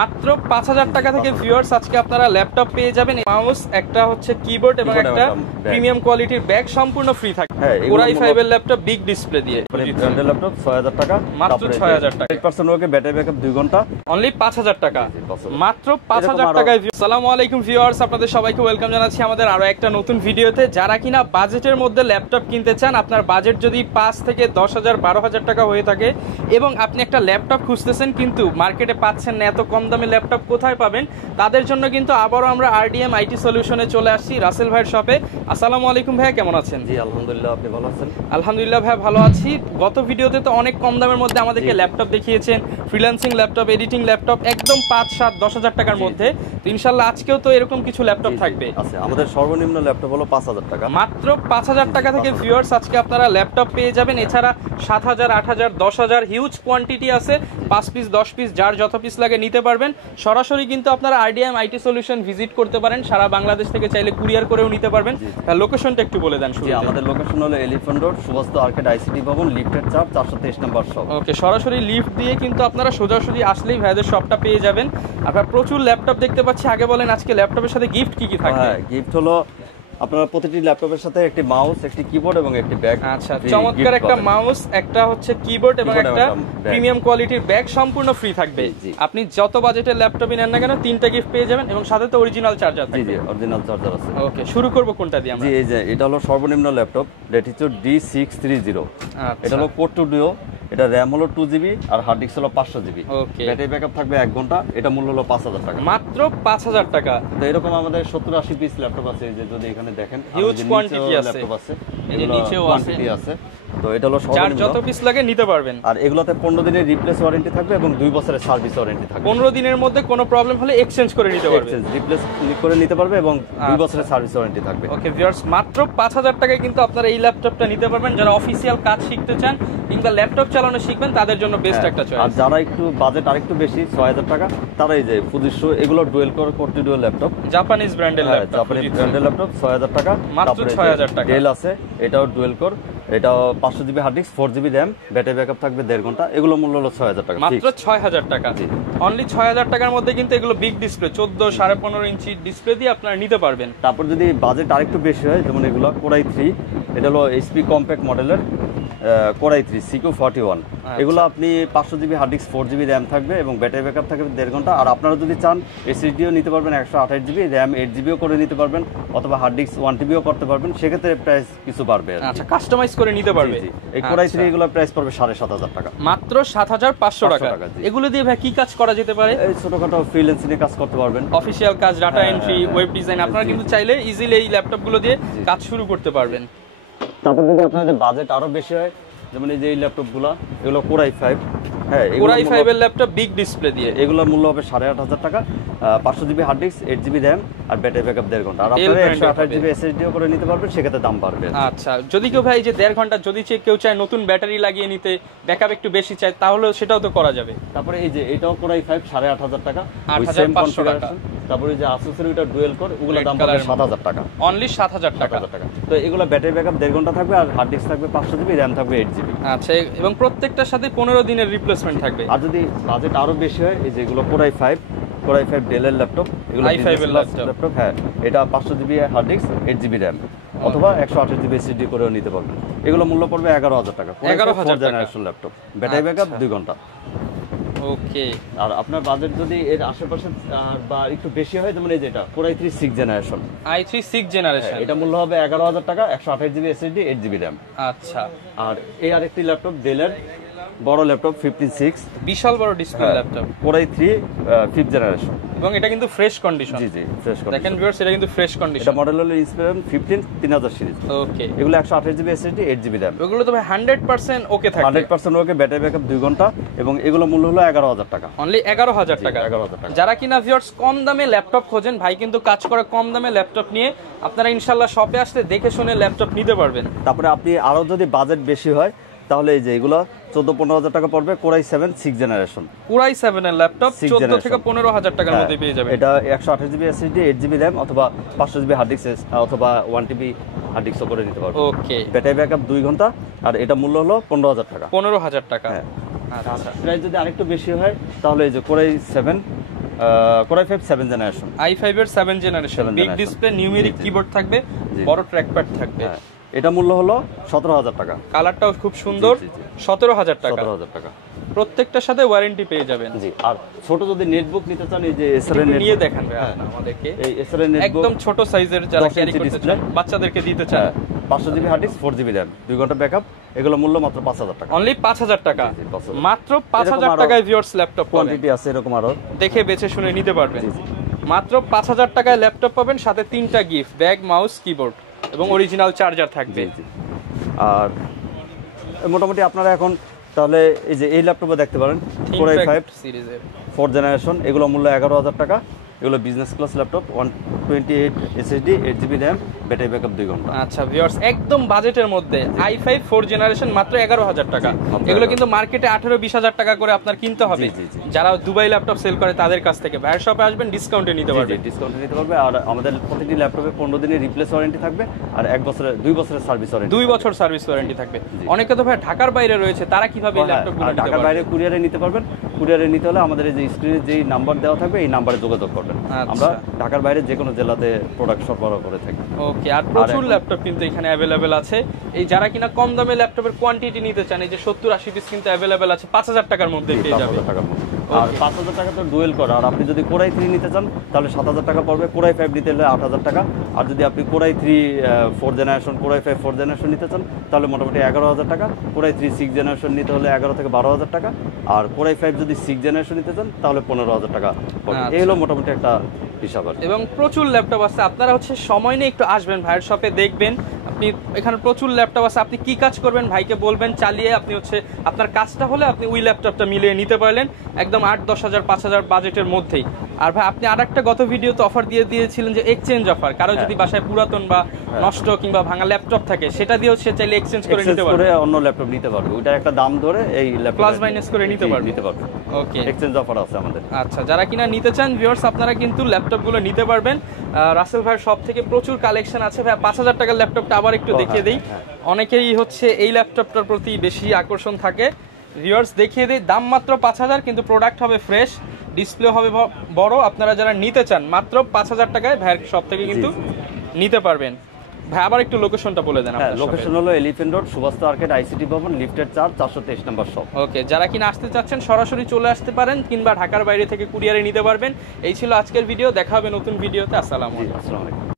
মাত্র ৫০০০ টাকা থেকে ভিউয়ার্স আজকে আপনারা ল্যাপটপ পেয়ে যাবেন। মাউস, একটা হচ্ছে কিবোর্ড এবং একটা প্রিমিয়াম কোয়ালিটির ব্যাগ সম্পূর্ণ ফ্রি থাকবে। Core i5 এর ল্যাপটপ বিগ ডিসপ্লে দিয়ে। ব্র্যান্ডের ল্যাপটপ ৬০০০ টাকা, মাত্র ৬০০০ টাকা। 100% ওকে ব্যাটারি ব্যাকআপ 2 ঘন্টা, অনলি ৫০০০ টাকা, মাত্র ৫০০০ টাকায়। আসসালামু আলাইকুম ভিউয়ার্স, আপনাদের সবাইকে ওয়েলকাম জানাচ্ছি আমাদের আরো একটা নতুন ভিডিওতে। যারা কিনা বাজেটের মধ্যে ল্যাপটপ কিনতে চান, আপনার বাজেট যদি ৫ থেকে ১০,০০০ ১২,০০০ টাকা হয়ে থাকে এবং আপনি একটা ল্যাপটপ খুঁজতেছেন কিন্তু মার্কেটে পাচ্ছেন না, এত কম দামে ল্যাপটপ কোথায় পাবেন, তাদের জন্য কিন্তু আবারও আমরা RDM IT সলিউশনে চলে আসছি রাসেল ভাইয়ের শপে। আসসালামু আলাইকুম ভাইয়া, কেমন আছেন? জি আলহামদুলিল্লাহ, আপনি ভালো আছেন? আলহামদুলিল্লাহ ভাই, ভালো আছি। গত ভিডিওতে তো অনেক কম দামের মধ্যে আমাদেরকে ল্যাপটপ দেখিয়েছেন, ফ্রিল্যান্সিং ল্যাপটপ, এডিটিং ল্যাপটপ, একদম ৫, ৭, ১০,০০০ টাকার মধ্যে। তো ইনশাল্লাহ আজকেও তো এরকম কিছু ল্যাপটপ থাকবে। আচ্ছা, আমাদের সর্বনিম্ন ল্যাপটপ হলো ৫০০০ টাকা, মাত্র ৫০০০ টাকা থেকে ভিউয়ার্স আজকে আপনারা ল্যাপটপ পেয়ে যাবেন। এছাড়া ৭,০০০, ৮,০০০, ১০,০০০ হিউজ কোয়ান্টিটি আছে, 5 পিস 10 পিস যার যত পিস লাগে নিতে পারবেন। সরাসরি কিন্তু আপনারা RDM IT সলিউশন ভিজিট করতে পারেন, সারা বাংলাদেশ থেকে চাইলে কুরিয়ার করেও নিতে পারবেন। লোকেশনটা একটু বলে দেন। আমাদের লোকেশন হলো elephant road, Subhash arcade, ICT Bhaban, লিফটের 4, 423 নম্বর শপ। ওকে, সরাসরি লিফট দিয়ে কিন্তু আপনারা সোজাসুজি আসলেই ভাইদের শপটা পেয়ে যাবেন। আপনারা প্রচুর ল্যাপটপ দেখতে পাচ্ছি। আগে বলেন আজকে ল্যাপটপের সাথে গিফট কি কি থাকবে? হ্যাঁ, গিফট হলো আপনারা প্রতিটি ল্যাপটপের সাথে একটি মাউস, একটি কিবোর্ড এবং একটি ব্যাগ। আচ্ছা, চমৎকার একটা মাউস, একটা হচ্ছে কিবোর্ড এবং একটা প্রিমিয়াম কোয়ালিটির ব্যাগ সম্পূর্ণ ফ্রি থাকবে। আপনি যত বাজেটের ল্যাপটপই নেন না কেন, 3টা গিফট পেয়ে যাবেন এবং সাথে তো অরিজিনাল চার্জার থাকবে। জি, অরিজিনাল চার্জার আছে। ওকে, শুরু করব কোনটা দিয়ে আমরা? জি, এই যে এটা হলো সর্বনিম্ন ল্যাপটপ, ল্যাটিটিউড D630। এটা হলো কোর টু ডিও, এটা র্যাম হলো 2GB আর হার্ড ডিস্ক হলো 500GB। ওকে, ব্যাটারি ব্যাকআপ থাকবে 1 ঘন্টা। এটা মূল্য হলো ৫০০০ টাকা, মাত্র ৫০০০ টাকা। তো এরকম আমাদের ৭০-৮০ পিস ল্যাপটপ আছে। এই যে যদি এখানে দেখেন, হিউজ কোয়ান্টিটি আছে, ল্যাপটপ আছে, এই যে নিচেও আছে। তো এটা হলো যার যত পিস লাগে নিতে পারবেন। আর এগুলোতে 15 দিনের রিপ্লেস ওয়ারেন্টি থাকবে এবং 2 বছরের সার্ভিস ওয়ারেন্টি থাকবে। 15 দিনের মধ্যে কোনো প্রবলেম হলে এক্সচেঞ্জ করে নিতে পারবে, রিপ্লেস করে নিতে পারবে এবং 2 বছরের সার্ভিস ওয়ারেন্টি থাকবে। ওকে ভিউয়ার্স, মাত্র ৫০০০ টাকায় কিন্তু আপনারা এই ল্যাপটপটা নিতে পারবেন। যারা অফিসিয়াল কাজ শিখতে চান কিংবা ল্যাপটপ চালানো শিখবেন তাদের জন্য বেস্ট একটা চয়েস। আর যারা একটু বাজেট আরেকটু বেশি, ৬০০০ টাকা, তারা এই যে ফুজিশো, এগুলো ডুয়েল কোর কোরটি ডুয়েল ল্যাপটপ, জাপানিজ ব্র্যান্ডের ল্যাপটপ, জাপানিজ ব্র্যান্ডের ল্যাপটপ ৬০০০ টাকা, মাত্র ৬০০০ টাকা। ডেল আছে, এটাও ডুয়েল কোর, এটাও 500GB hard disk, 4GB RAM, battery backup থাকবে 1.5 ঘন্টা। এগুলো মূল্য হলো ৬০০০ টাকা, মাত্র ৬০০০ টাকা। অনলি ৬০০০ টাকার মধ্যে কিন্তু এগুলো বিগ ডিসপ্লে, 14, 15.5 ইঞ্চি ডিসপ্লে দিয়ে আপনারা নিতে পারবেন। তারপর যদি বাজেট আরেকটু বেশি হয়, যেমন এগুলো Core i3, এটা হলো HP কম্প্যাক্ট মডেলের Core i3 CQ41। এগুলো আপনি 500GB hard disk, 4GB RAM থাকবে এবং ব্যাটারি ব্যাকআপ থাকবে 1.5 ঘন্টা। আর আপনারা যদি চান SSDও নিতে পারবেন, 128GB র্যাম, 8GBও করে নিতে পারবেন, অথবা হার্ড ডিস্ক 1TBও করতে পারবেন। সেক্ষেত্রে প্রাইস কিছু বাড়বে। আচ্ছা, কাস্টমাইজ করে নিতে পারবে। এই Core i3 এগুলোর প্রাইস পড়বে ৭,৫০০ টাকা, মাত্র ৭৫০০ টাকা। এগুলো দিয়ে ভাই কি কাজ করা যেতে পারে? এই ছোটখাটো ফ্রিল্যান্সিং এ কাজ করতে পারবেন, অফিসিয়াল কাজ, ডাটা এন্ট্রি, ওয়েব ডিজাইন, আপনারা কিন্তু চাইলে ইজিলি এই ল্যাপটপগুলো দিয়ে কাজ শুরু করতে পারবেন। তারপর যদি আপনাদের বাজেট আরো বেশি হয়, যেমন এই যে এই ল্যাপটপগুলো, এগুলো Core i5। হ্যাঁ, Core i5 এর ল্যাপটপ বিগ ডিসপ্লে দিয়ে, এগুলোর মূল্য হবে ৮৫০০ টাকা, 500GB hard disk, 8GB RAM আর ব্যাটারি ব্যাকআপ 1.5 ঘন্টা। আর আপনারা 128GB SSDও করে নিতে পারবেন, সেক্ষেত্রে দাম বাড়বে। আচ্ছা, যদি কেউ ভাই যে 1.5 ঘন্টা যদি কেউ চায় নতুন ব্যাটারি লাগিয়ে নিতে, ব্যাকআপ একটু বেশি চায়, তাহলে সেটাও তো করা যাবে। তারপরে এই যে এটাও Core i5 ৮৫০০ টাকা, ৮৫০০ টাকা। তারপরে যে Asus-এর ওটা ডুয়েল কোর, ওগুলো দাম পড়বে ৭০০০ টাকা, অনলি ৭০০০ টাকা। তো এগুলো ব্যাটারি ব্যাকআপ 1.5 ঘন্টা থাকবে আর হার্ড ডিস্ক থাকবে 500GB, র্যাম থাকবে 8GB। আচ্ছা, এবং প্রত্যেকটার সাথে 15 দিনের রিপ্লেসমেন্ট থাকবে। আর যদি বাজেট আরো বেশি হয়, এই যে এগুলো Core i5 ডেল এর ল্যাপটপ, এগুলো i5 এর ল্যাপটপ। হ্যাঁ, এটা 500GB hard disk, 8GB RAM, অথবা 128GB SSD করেও নিতে পারবেন। এগুলো মূল্য পড়বে ১১,০০০ টাকা, ১১,০০০ জেনারেশন ল্যাপটপ, ব্যাটারি ব্যাকআপ 2 ঘন্টা। ওকে, আর আপনার বাজেট যদি এর আশেপাশে বা একটু বেশি হয়, যেমন এই যে এটা Core i3 6th জেনারেশন, এটা মূল্য হবে ১১,০০০ টাকা, 128GB SSD, 8GB র্যাম। আচ্ছা, আর এই আরেকটি ল্যাপটপ ডেলের বড় ল্যাপটপ 15/6, বিশাল বড় display laptop, Core i3 5th generation, এবং এটা কিন্তু ফ্রেশ কন্ডিশন। জি, ফ্রেশ কন্ডিশন। দেখেন ভিউয়ার্স, এটা কিন্তু ফ্রেশ কন্ডিশন। এটা মডেল হলো ইন্সপিরেশন 15 3000 সিরিজ। ওকে, এগুলো 128GB SSD, 8GB র্যাম। এগুলো তো ভাই 100% ওকে থাকবে, 100% ওকে, ব্যাটারি ব্যাকআপ 2 ঘন্টা, এবং এগুলো মূল্য হলো ১১,০০০ টাকা, অনলি ১১,০০০ টাকা। ১১,০০০ টাকা। যারা কিনা ভিউয়ার্স কম দামে ল্যাপটপ খোঁজেন, ভাই কিন্তু কাজ করে কম দামে ল্যাপটপ নিয়ে, আপনারা ইনশাআল্লাহ শপে আসলে দেখে শুনে ল্যাপটপ নিতে পারবেন। তারপরে আপনি আরো যদি বাজেট বেশি হয়, তাহলে এই যে এগুলো ১৪-১৫,০০০ টাকা পড়বে, Core i7 6th generation, Core i7 এর ল্যাপটপ 14 থেকে 15,০০০ টাকার মধ্যে পেয়ে যাবেন। এটা 128GB SSD, 8GB র্যাম, অথবা 500GB হার্ড ডিস্ক, অথবা 1TB হার্ড ডিস্কও করে নিতে পারবেন। ওকে, ব্যাটারি ব্যাকআপ 2 ঘন্টা, আর এটা মূল্য হলো ১৫,০০০ টাকা। 15,০০০ টাকা। হ্যাঁ, আচ্ছা, প্রাইস যদি আরেকটু বেশি হয়, তাহলে এই যে Core i7 core i 5 7 generation, i5 এর 7 generation, big display, numeric keyboard থাকবে, বড় ট্র্যাকপ্যাড থাকবে। এটা মূল্য হলো 17000 টাকা। কালারটাও খুব সুন্দর, 17000 টাকা। 17000 টাকা। প্রত্যেকটার সাথে ওয়ারেন্টি পেয়ে যাবেন। জি, আর ছোট যদি নেটবুক নিতে চান, এই যে এসআর এর নিয়ে দেখান ভাই আমাদেরকে। এই এসআর এর নেটবুক একদম ছোট সাইজের, যারা ক্যারি করতে চান, বাচ্চাদেরকে দিতে চান। 500 GB hard disk, 4 GB RAM, 2 ঘন্টা ব্যাকআপ, এগুলো মূল্য মাত্র 5000 টাকা। অনলি 5000 টাকা, মাত্র 5000 টাকায় ভিউয়ার্স ল্যাপটপ পাবেন। কোয়ান্টিটি আছে এরকম আরো, দেখে বেছে শুনে নিতে পারবেন। মাত্র 5000 টাকায় ল্যাপটপ পাবেন, সাথে 3টা গিফট, ব্যাগ, মাউস, কিবোর্ড এবং অরিজিনাল চার্জার থাকবে। আর মোটামুটি আপনারা এখন তাহলে এই যে এই ল্যাপটপে দেখতে পারেন কোরাই 5 সিরিজের 4 জেনারেশন, এগুলো মূল্য 11000 টাকা। এগুলো business class laptop, 128 SSD, 8 GB RAM, battery backup 2 ঘন্টা। আচ্ছা ভিউয়ার্স, একদম বাজেটের মধ্যে i5 4 জেনারেশন মাত্র 11000 টাকা। এগুলো কিন্তু মার্কেটে 18-20 টাকা করে আপনার কিনতে হবে। যারা দুবাই ল্যাপটপ সেল করে তাদের কাছ থেকে ভাইয়ের শপে আসবেন, ডিসকাউন্টে নিতে পারবেন। ডিসকাউন্টে নিতে পারবে। আর আমাদের প্রতিটি ল্যাপটপে 15 দিনের রিপ্লেস ওয়ারেন্টি থাকবে, আর 2 বছরের সার্ভিস ওয়ারেন্টি। 2 বছর সার্ভিস ওয়ারেন্টি থাকবে। অনেকে তো ভাই ঢাকার বাইরে রয়েছে, তারা কিভাবে ল্যাপটপগুলো নিতে পারবে? ঢাকার বাইরে কুরিয়ারে নিতে পারবেন। কুরিয়ারে নিতে হলে আমাদের এই যে স্ক্রিনে যেই নাম্বার দেওয়া থাকবে, এই নাম্বারে যোগাযোগ করবেন। আমরা ঢাকার বাইরে যে কোনো জেলাতে প্রোডাক্ট সরবরাহ করে থাকি। ওকে, আর প্রচুর ল্যাপটপ কিন্তু এখানে অ্যাভেলেবেল আছে। এই যারা কিনা কম দামে ল্যাপটপের কোয়ান্টিটি নিতে চান, এই যে 70-80 পিস কিন্তু অ্যাভেলেবেল আছে 5000 টাকার মধ্যে পেয়ে যাবেন। 5000 টাকার মধ্যে। আর 5000 টাকা তো ডুয়েল করা। আর আপনি যদি কোরাই 3 নিতে চান তাহলে 7000 টাকা পড়বে। কোরাই 5 নিতে হলে 8000 টাকা। আর যদি আপনি কোরাই 3 4 জেনারেশন, কোরাই 5 4 জেনারেশন নিতে চান তাহলে মোটামুটি 11000 টাকা। কোরাই 3 6 জেনারেশন নিতে হলে 11 থেকে 12000 টাকা। আর কোরাই 5 যদি 6 জেনারেশন নিতে চান তাহলে 15000 টাকা পড়বে। এই হলো মোটামুটি একটা হিসাব। এবং প্রচুর ল্যাপটপ আছে, আপনারা হচ্ছে সময় নিয়ে একটু আসবেন ভাইয়ের শপে, দেখবেন আপনি এখানে প্রচুর ল্যাপটপ আছে। আপনি কি কাজ করবেন ভাইকে বলবেন, চালিয়ে আপনি হচ্ছে আপনার কাজটা হলে আপনি ওই ল্যাপটপটা মিলিয়ে নিতে পারলেন একদম 8-10 হাজার 5000 বাজেটের মধ্যেই। আর ভাই আপনি আরেকটা গত ভিডিওতে অফার দিয়ে দিয়েছিলেন যে এক্সচেঞ্জ অফার, কারো যদি বাসায় পুরাতন বা নষ্ট কিংবা ভাঙা ল্যাপটপ থাকে সেটা দিয়েও সে চাইলে এক্সচেঞ্জ করে নিতে পারবে, অন্য ল্যাপটপ নিতে পারবে। ওইটার একটা দাম ধরে এই ল্যাপটপ প্লাস মাইনাস করে নিতে পারবে। ওকে, এক্সচেঞ্জ অফার আছে আমাদের। আচ্ছা, যারা কিনা নিতে চান ভিউয়ার্স, আপনারা কিন্তু ল্যাপটপগুলো নিতে পারবেন। রাসেল ভাইয়ের সব থেকে প্রচুর কালেকশন আছে। ভাই 5000 টাকার ল্যাপটপটা আবার একটু দেখিয়ে দিই। অনেকেই হচ্ছে এই ল্যাপটপটার প্রতি বেশি আকর্ষণ থাকে। ভিউয়ার্স দেখিয়ে দিই, দাম মাত্র 5000, কিন্তু প্রোডাক্ট হবে ফ্রেশ, ডিসপ্লে হবে বড়। আপনারা যারা নিতে চান মাত্র 5000 টাকায় ভাইয়ের সব থেকে কিন্তু নিতে পারবেন। ভাই আবার একটু লোকেশনটা বলে দেন। লোকেশন হলো elephant road, Subhash arcade, ICT Bhaban, লিফটের 4, 423 নম্বর শপ। ওকে, যারা কিনা আসতে চাচ্ছেন সরাসরি চলে আসতে পারেন, কিংবা ঢাকার বাইরে থেকে কুরিয়ারে নিতে পারবেন। এই ছিল আজকের ভিডিও, দেখা হবে নতুন ভিডিওতে। আসসালামু আলাইকুম।